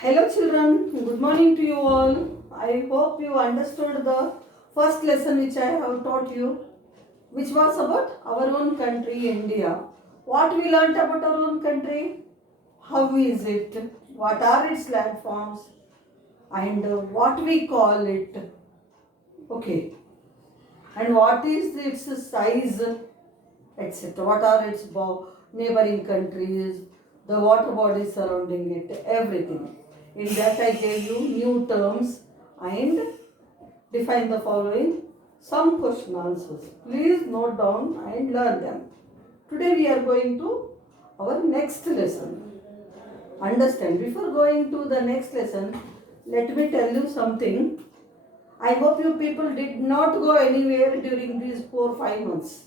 Hello children, good morning to you all. I hope you understood the first lesson which I have taught you, which was about our own country, India. What we learnt about our own country? How is it? What are its landforms? And what we call it? Okay. And what is its size, etc. What are its neighboring countries, the water bodies surrounding it, everything. In that I gave you new terms and define the following some question answers. Please note down and learn them. Today we are going to our next lesson. Understand, before going to the next lesson, let me tell you something. I hope you people did not go anywhere during these 4-5 months.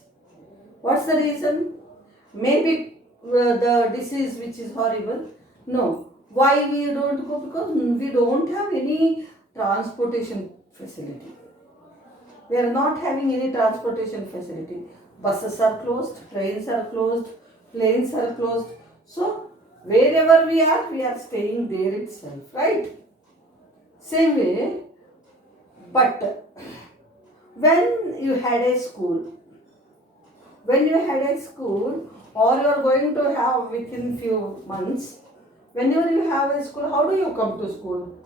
What's the reason? Maybe the disease which is horrible. No. Why we don't go? Because we don't have any transportation facility. We are not having any transportation facility. Buses are closed, trains are closed, planes are closed. So wherever we are staying there itself, right? Same way, but when you had a school, or you are going to have within few months, whenever you have a school, how do you come to school?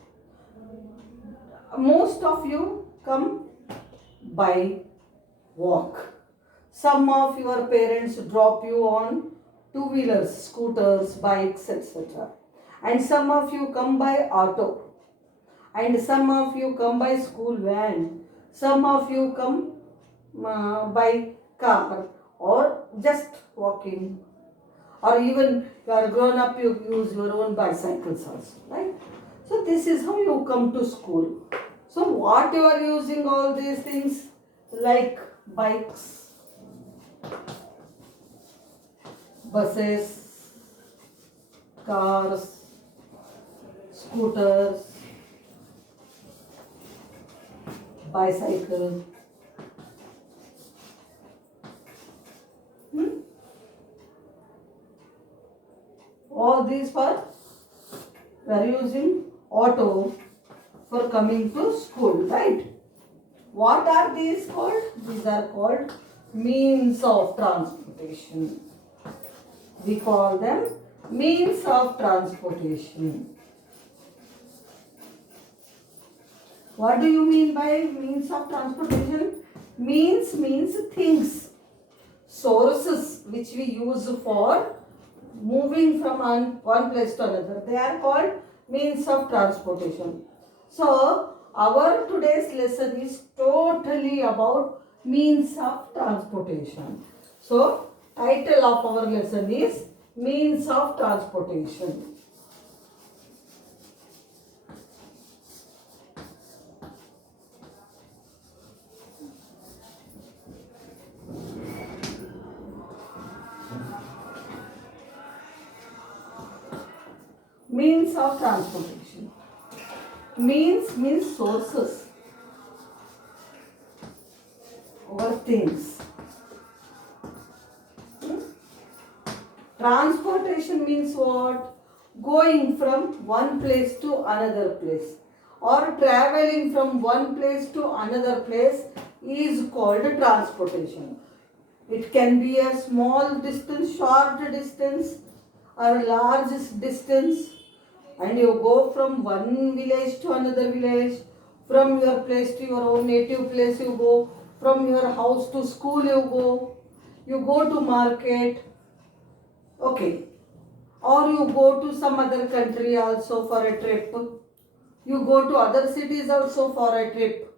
Most of you come by walk. Some of your parents drop you on two-wheelers, scooters, bikes, etc. And some of you come by auto. And some of you come by school van. Some of you come by car or just walking, or even you are grown up, you use your own bicycles also, right? So this is how you come to school. So what you are using all these things like bikes, buses, cars, scooters, bicycle. All these we are using auto for coming to school, right? What are these called? These are called means of transportation. We call them means of transportation. What do you mean by means of transportation? Means things, sources which we use for moving from one place to another. They are called means of transportation. So, our today's lesson is totally about means of transportation. So, title of our lesson is means of transportation. Means of transportation. Means sources or things. Transportation means what? Going from one place to another place, or traveling from one place to another place is called transportation. It can be a small distance, short distance, or a large distance, and you go from one village to another village, from your place to your own native place you go, from your house to school you go to market, okay, or you go to some other country also for a trip, you go to other cities also for a trip.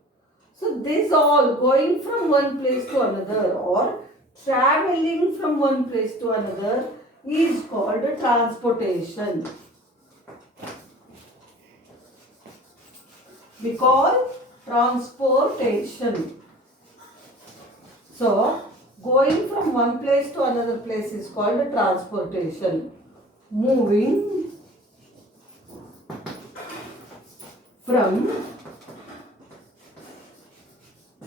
So this all going from one place to another or traveling from one place to another is called transportation. We call transportation. So, going from one place to another place is called transportation. Moving from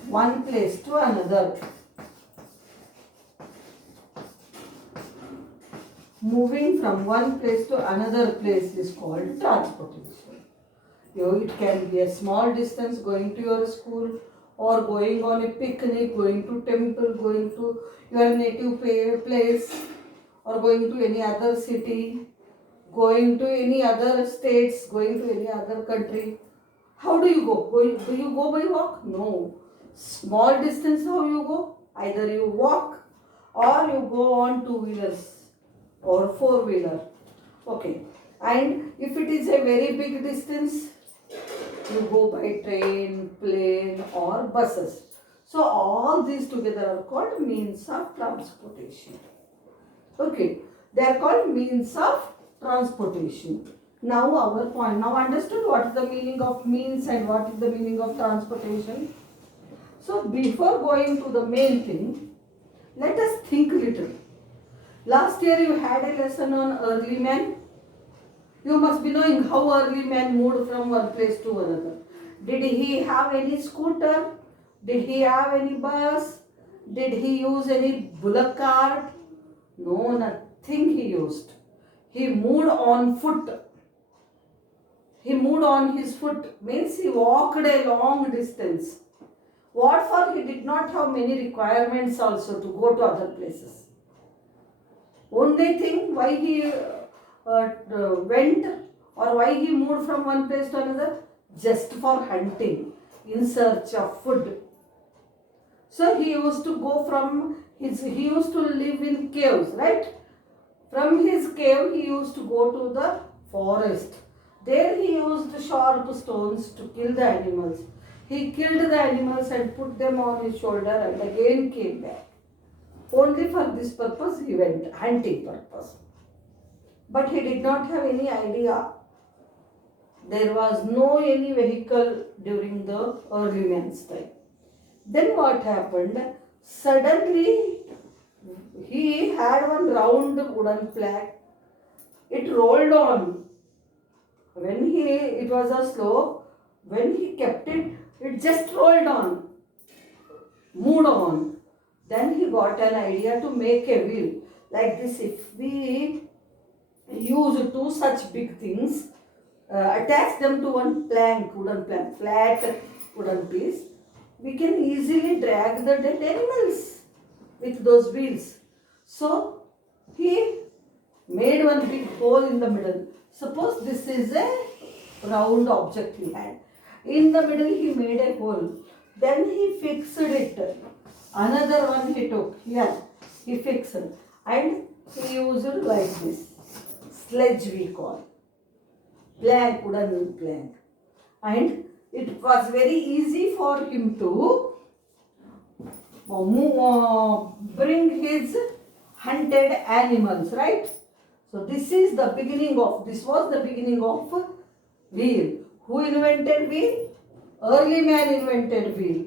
one place to another. moving from one place to another place is called transportation. It can be a small distance going to your school, or going on a picnic, going to temple, going to your native place, or going to any other city, going to any other states, going to any other country. How do you go? Do you go by walk? No. Small distance, how you go? Either you walk or you go on two-wheelers or four-wheeler. Okay. And if it is a very big distance, you go by train, plane or buses. So all these together are called means of transportation. Okay. They are called means of transportation. Now our point. Now understood what is the meaning of means and what is the meaning of transportation. So before going to the main thing, let us think little. Last year you had a lesson on early man. You must be knowing how early man moved from one place to another. Did he have any scooter? Did he have any bus? Did he use any bullock cart? No, nothing he used. He moved on foot. He moved on his foot, means he walked a long distance. What for? He did not have many requirements also to go to other places. Only thing why he went or why he moved from one place to another, just for hunting, in search of food. So he used to go he used to live in caves, right? From his cave he used to go to the forest. There he used sharp stones to kill the animals. He killed the animals and put them on his shoulder and again came back. Only for this purpose he went, hunting purpose. But he did not have any idea. There was no any vehicle during the early man's time. Then what happened? Suddenly he had one round wooden plank. It rolled on. It was a slope. When he kept it, it just rolled on, moved on. Then he got an idea to make a wheel. Like this, if we use two such big things, attach them to one plank, wooden plank, flat wooden piece, we can easily drag the dead animals with those wheels. So he made one big hole in the middle. Suppose this is a round object he had. In the middle he made a hole. Then he fixed it. Another one he took. Here he fixed. And he used it like this. Sledge we call. Plank, wooden plank. And it was very easy for him to bring his hunted animals, right? So this was the beginning of wheel. Who invented wheel? Early man invented wheel.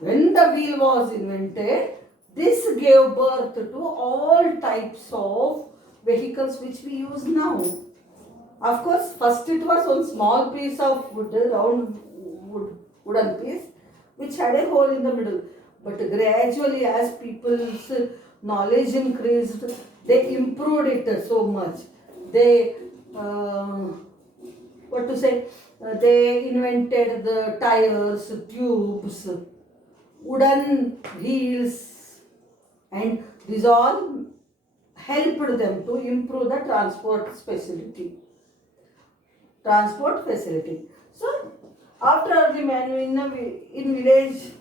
When the wheel was invented, this gave birth to all types of vehicles which we use now. Of course, first it was one small piece of wood, wooden piece, which had a hole in the middle. But gradually, as people's knowledge increased, they improved it so much. They, they invented the tires, tubes, wooden wheels, and these all helped them to improve the transport facility. So, after the man in village,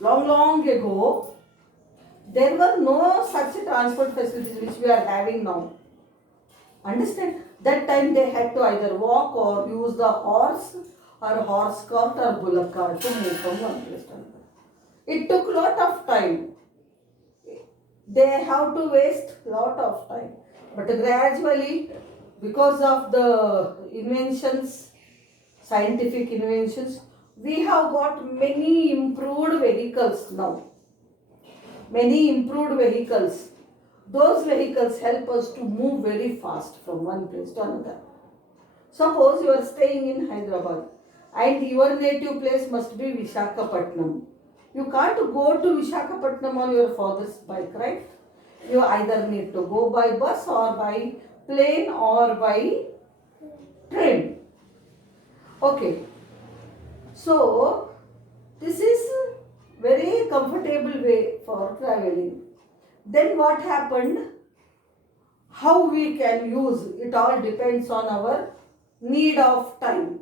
long ago, there were no such transport facilities which we are having now. Understand? That time they had to either walk or use the horse or horse cart or bullock cart to move from one place to another. It took lot of time. They have to waste lot of time. But gradually, because of the inventions, scientific inventions, we have got many improved vehicles now. Many improved vehicles. Those vehicles help us to move very fast from one place to another. Suppose you are staying in Hyderabad and your native place must be Visakhapatnam. You can't go to Visakhapatnam on your father's bike, right? You either need to go by bus or by plane or by train. Okay, so this is very comfortable way for traveling. Then what happened? How we can use it all depends on our need of time.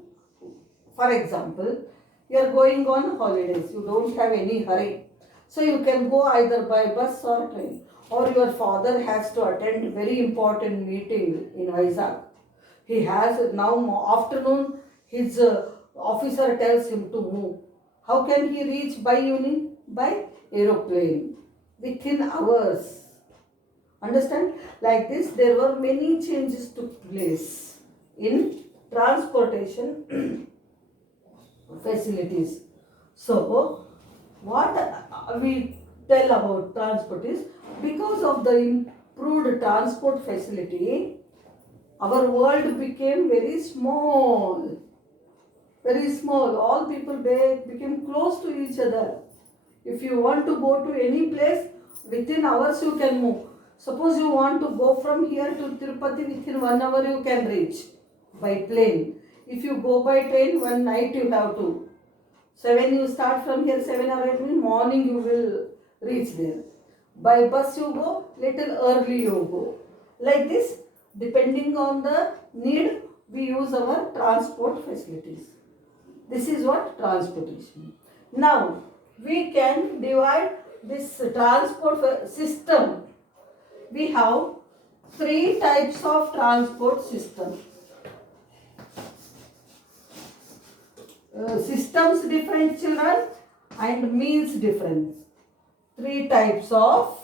For example, you are going on holidays, you don't have any hurry. So you can go either by bus or train. Or your father has to attend very important meeting in Vizag. He has now afternoon, his officer tells him to move. How can he reach by evening? By aeroplane. Within hours. Understand? Like this, there were many changes took place in transportation facilities. So, what we tell about transport is because of the improved transport facility, our world became very small. Very small. All people became close to each other. If you want to go to any place, within hours you can move. Suppose you want to go from here to Tirupati, within 1 hour you can reach by plane. If you go by train, one night you have to. 7 you start from here, 7 or 8 morning you will reach there. By bus you go, little early you go. Like this, depending on the need, we use our transport facilities. This is what transportation. Now, we can divide this transport system. We have three types of transport system. Systems different, children, and means different. Three types of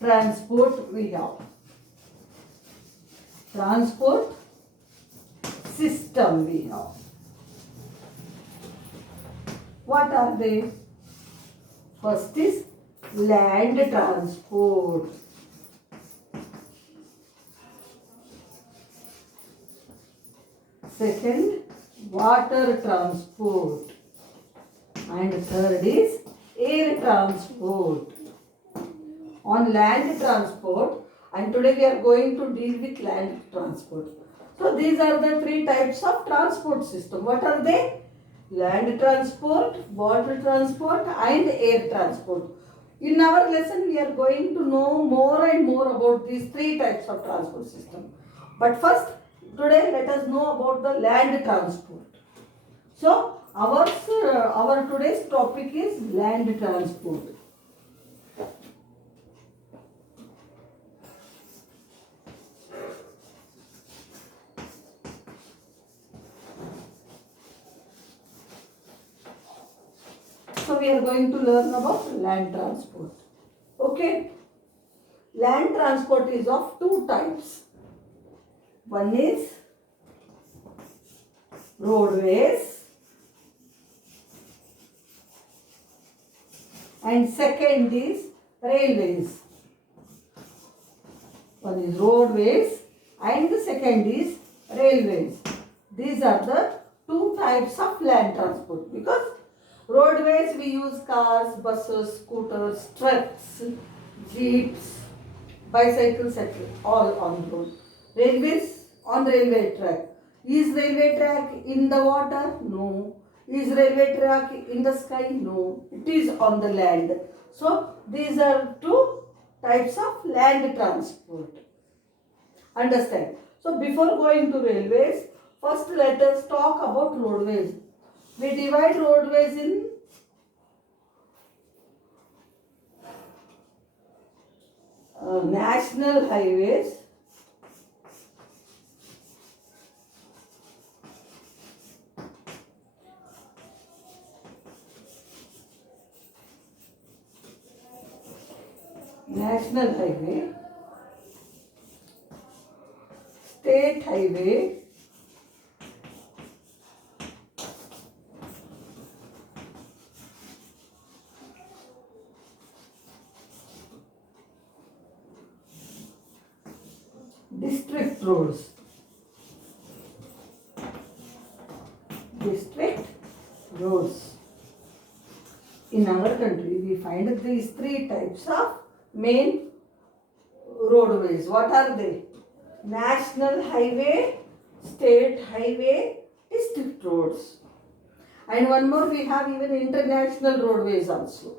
transport we have. Transport system we have. What are they? First is land transport. Second, water transport. And third is air transport. On land transport, and today we are going to deal with land transport. So these are the three types of transport system. What are they? Land transport, water transport and air transport. In our lesson we are going to know more and more about these three types of transport system. But first, today let us know about the land transport. So our today's topic is land transport. So we are going to learn about land transport. Okay. Land transport is of two types. One is roadways and second is railways. One is roadways and the second is railways. These are the two types of land transport, because roadways we use cars, buses, scooters, trucks, jeeps, bicycles, etc. all on road. Railways on railway track. Is railway track in the water? No. Is railway track in the sky? No. It is on the land. So these are two types of land transport. Understand? So before going to railways, first let us talk about roadways. We divide roadways in national highways, national highway, state highway, district roads. District roads. In our country, we find these three types of main roadways. What are they? National highway, state highway, district roads. And one more, we have even international roadways also.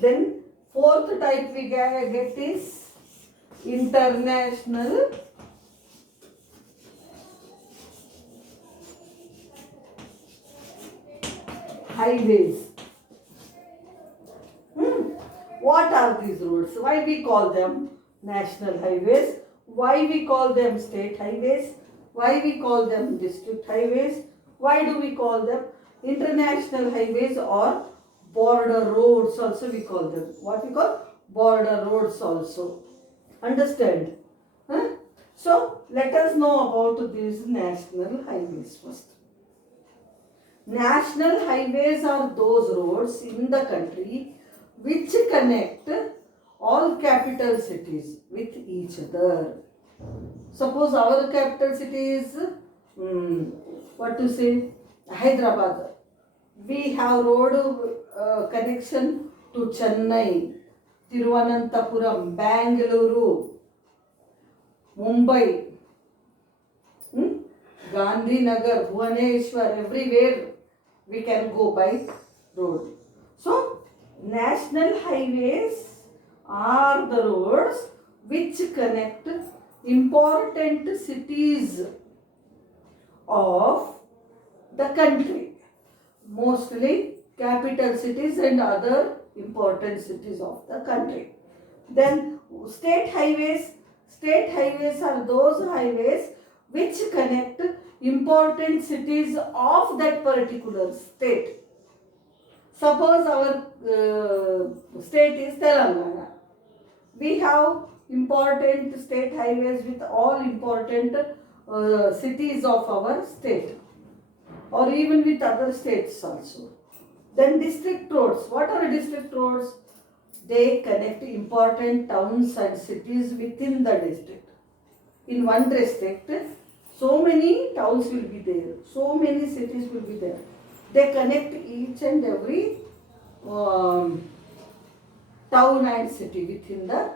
Then fourth type we get is international highways. What are these roads? Why we call them national highways? Why we call them state highways? Why we call them district highways? Why do we call them international highways or border roads also we call them? What we call border roads also. Understand? Huh? So let us know about these national highways first. National highways are those roads in the country which connect all capital cities with each other. Suppose our capital city is, what to say, Hyderabad. We have road connection to Chennai, Thiruvananthapuram, Bangalore, Mumbai, Gandhinagar, Bhubaneswar, everywhere we can go by road. So, national highways are the roads which connect important cities of the country, mostly capital cities and other important cities of the country. Then state highways are those highways which connect important cities of that particular state. Suppose our state is Telangana. We have important state highways with all important cities of our state, or even with other states also. Then district roads. What are district roads? They connect important towns and cities within the district. In one district, so many towns will be there, so many cities will be there. They connect each and every town and city within the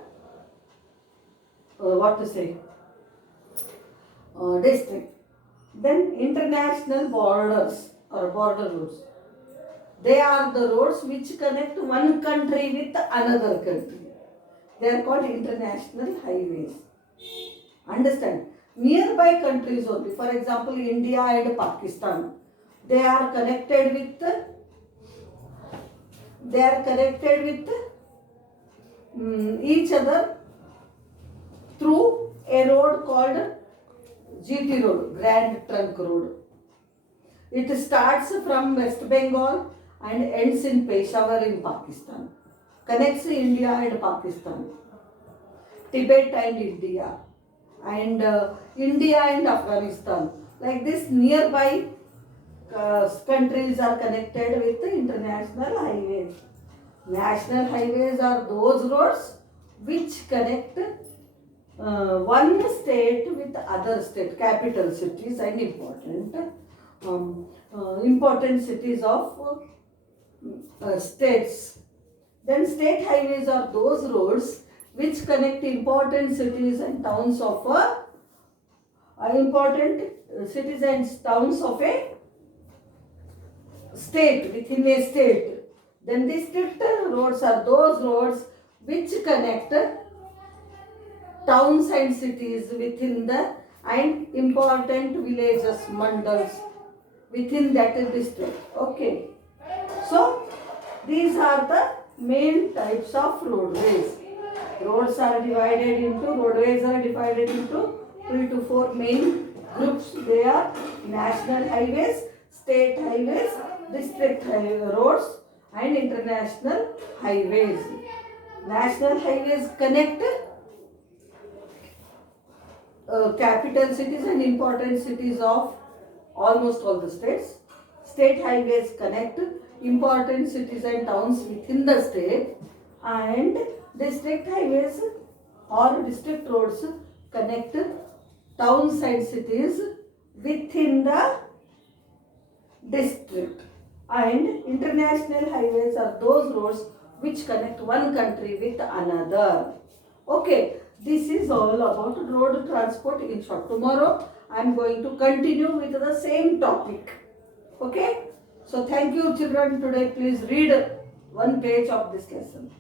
district. Then international borders or border roads. They are the roads which connect one country with another country. They are called international highways. Understand? Nearby countries only. For example, India and Pakistan. They are connected with each other through a road called GT road, Grand Trunk Road. It starts from West Bengal and ends in Peshawar in Pakistan. Connects India and Pakistan, Tibet and India, and India and Afghanistan. Like this, nearby countries are connected with the international highways. National highways are those roads which connect one state with other state, capital cities and important cities of states. Then state highways are those roads which connect important cities and towns of a state, within a state. Then district roads are those roads which connect towns and cities within the and important villages, mandals within that district. Okay. So these are the main types of roadways. Roadways are divided into 3 to 4 main groups. They are national highways, state highways, district roads and international highways. National highways connect capital cities and important cities of almost all the states. State highways connect important cities and towns within the state, and district highways or district roads connect towns and cities within the district. And international highways are those roads which connect one country with another. Okay, this is all about road transport in short. Tomorrow I am going to continue with the same topic. Okay, so thank you children. Today please read one page of this lesson.